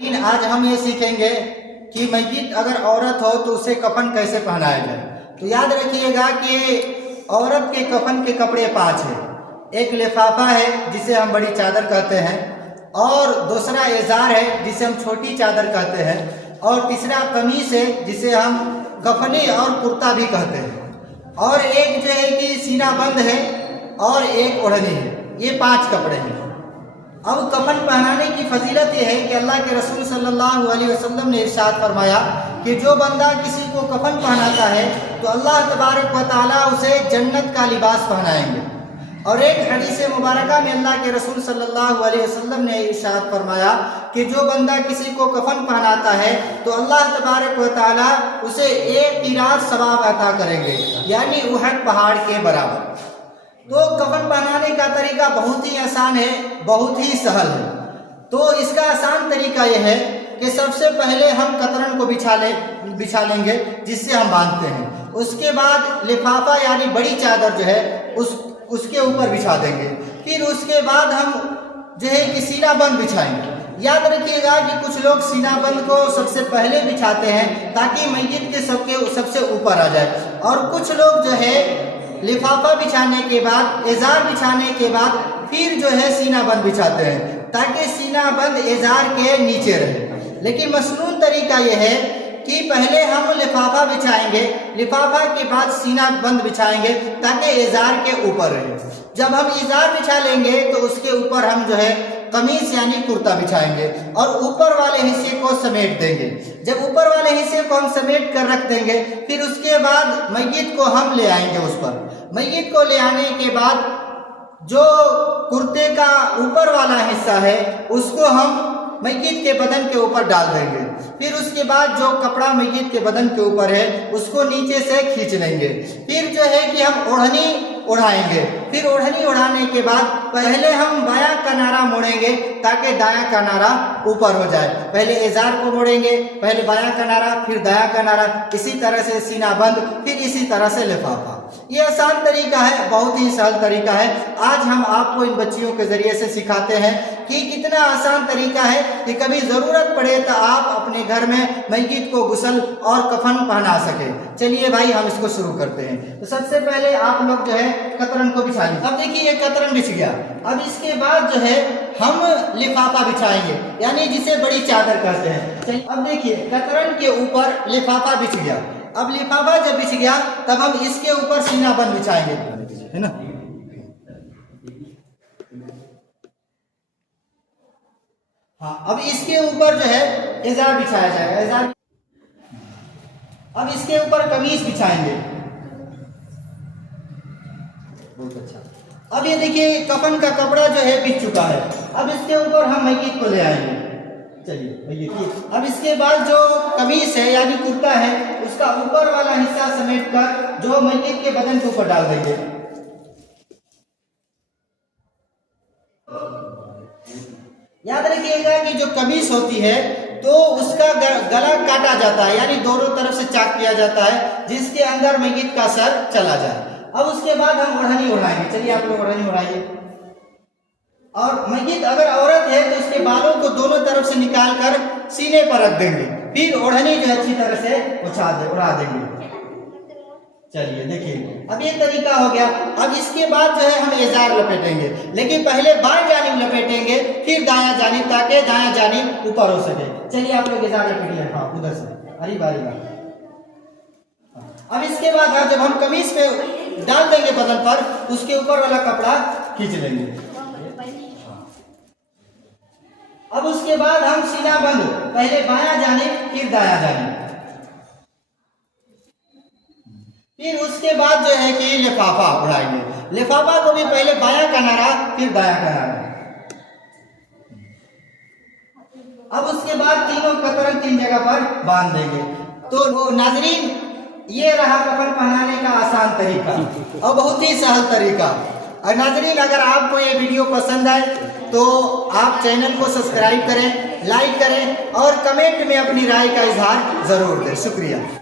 लेकिन आज हम ये सीखेंगे कि मैयत अगर औरत हो तो उसे कफन कैसे पहनाया जाए। तो याद रखिएगा कि औरत के कफन के कपड़े 5 हैं। एक लिफाफा है जिसे हम बड़ी चादर कहते हैं, और दूसरा इज़ार है जिसे हम छोटी चादर कहते हैं, और तीसरा कमीज है जिसे हम कफनी और कुर्ता भी कहते हैं, और एक जो है कि सीना बंद है, और एक ओढ़नी है। ये 5 कपड़े हैं। अब कफन पहनाने की फजीलत यह है कि अल्लाह के रसूल सल्लल्लाहु अलैहि वसल्लम ने इरशाद फरमाया कि जो बंदा किसी को कफन पहनाता है तो अल्लाह तबारक व तआला उसे जन्नत का लिबास पहनाएंगे। और एक हदीस मुबारका में अल्लाह के रसूल सल्लल्लाहु अलैहि वसल्लम ने इरशाद फरमाया कि जो बंदा किसी को कफन पहनाता है तो अल्लाह तबारक व तआला उसे 1 क़िरात सवाब अता करेंगे, यानी उहद पहाड़ के बराबर। तो कफन पहनाने का तरीका बहुत ही आसान है, बहुत ही सहल है। तो इसका आसान तरीका यह है कि सबसे पहले हम कतरन को बिछा लेंगे जिससे हम बांधते हैं। उसके बाद लिफाफा यानी बड़ी चादर जो है उसके ऊपर बिछा देंगे। फिर उसके बाद हम जो है कि सीना बंद बिछाएंगे। याद रखिएगा कि कुछ लोग सीना बंद को सबसे पहले बिछाते हैं ताकि मैयत के सबसे ऊपर आ जाए, और कुछ लोग जो है लिफाफा बिछाने के बाद, इज़ार बिछाने के बाद फिर जो है सीना बंद बिछाते हैं ताकि सीना बंद इज़ार के नीचे रहे। लेकिन मसनून तरीका यह है कि पहले हम लिफाफा बिछाएंगे, लिफाफा के बाद सीना बंद बिछाएंगे ताकि इज़ार के ऊपर रहे। जब हम इज़ार बिछा लेंगे तो उसके ऊपर हम जो है कमीज यानी कुर्ता बिछाएंगे और ऊपर वाले हिस्से को समेट देंगे। जब ऊपर वाले हिस्से को हम समेट कर रख देंगे, फिर उसके बाद मैयत को हम ले आएंगे उस पर। मैयत को ले आने के बाद जो कुर्ते का ऊपर वाला हिस्सा है उसको हम मैयत के बदन के ऊपर डाल देंगे। फिर उसके बाद जो कपड़ा मैयत के बदन के ऊपर है उसको नीचे से खींच लेंगे। फिर जो है कि हम ओढ़नी उड़ाएंगे। फिर ओढ़नी उड़ाने के बाद पहले हम बायां किनारा मोड़ेंगे ताकि दायां किनारा ऊपर हो जाए। पहले इज़ार को मोड़ेंगे, पहले बायां किनारा फिर दायां किनारा, इसी तरह से सीना बंद, फिर इसी तरह से लिफाफा। ये आसान तरीका है, बहुत ही सरल तरीका है। आज हम आपको इन बच्चियों के जरिए से सिखाते हैं कि कितना आसान तरीका है कि कभी ज़रूरत पड़े तो आप अपने घर में मैयत को गुस्ल और कफन पहना सके। चलिए भाई हम इसको शुरू करते हैं। तो सबसे पहले आप लोग जो है कतरन को बिछा लीजिए। अब देखिए ये कतरन बिछ गया। अब इसके बाद जो है हम लिफाफा बिछाएंगे, यानी जिसे बड़ी चादर कहते हैं। अब देखिए कतरन के ऊपर लिफाफा बिछ गया। अब लिफाफा जब बिछ गया तब हम इसके ऊपर सीना बंद बिछाएंगे, है ना। हाँ, अब इसके ऊपर जो है इज़ार बिछाया जाएगा। इज़ार, अब इसके ऊपर कमीज बिछाएंगे। बहुत अच्छा। अब ये देखिए कफन का कपड़ा जो है बिछ चुका है। अब इसके ऊपर हम मैयत को ले आएंगे। चलिए मैयत, अब इसके बाद जो कमीज है यानी कुर्ता है उसका ऊपर वाला हिस्सा समेट कर जो मैयत के बदन के ऊपर डाल देंगे। याद रखिएगा कि जो कमीज होती है तो उसका गला काटा जाता है, यानी दोनों तरफ से चाक किया जाता है जिसके अंदर मैयत का सर चला जाए। अब उसके बाद हम ओढ़नी उड़ाएंगे। चलिए आप लोग ओढ़नी उड़ाइए। और मैयत अगर औरत है तो उसके बालों को दोनों तरफ से निकाल कर सीने पर रख देंगे। फिर ओढ़नी जो अच्छी तरह से उड़ा देंगे। चलिए देखिए अब ये तरीका हो गया। अब इसके बाद जो है हम इज़ार लपेटेंगे, लेकिन पहले बाएं जानिब लपेटेंगे फिर दायां जानिब ताकि दायां जानिब ऊपर हो सके। चलिए आप लोग इज़ार लपेटिए। हाँ उधर से, अरे बारी बारी। अब इसके बाद जब हम कमीज पे डाल देंगे बदन पर, उसके ऊपर वाला कपड़ा खींच लेंगे। अब उसके बाद हम सीना बंद, पहले बायां जानिब फिर दायां जानिब। फिर उसके बाद जो है कि लिफाफा उड़ाएंगे। लिफाफा को भी पहले बायां किनारा फिर दायां किनारा। अब उसके बाद तीनों कतरन 3 जगह पर बांध देंगे। तो नाजरीन ये रहा कफन पहनाने का आसान तरीका और बहुत ही सरल तरीका। और नाजरीन अगर आपको ये वीडियो पसंद आए तो आप चैनल को सब्सक्राइब करें, लाइक करें और कमेंट में अपनी राय का इजहार जरूर दें। शुक्रिया।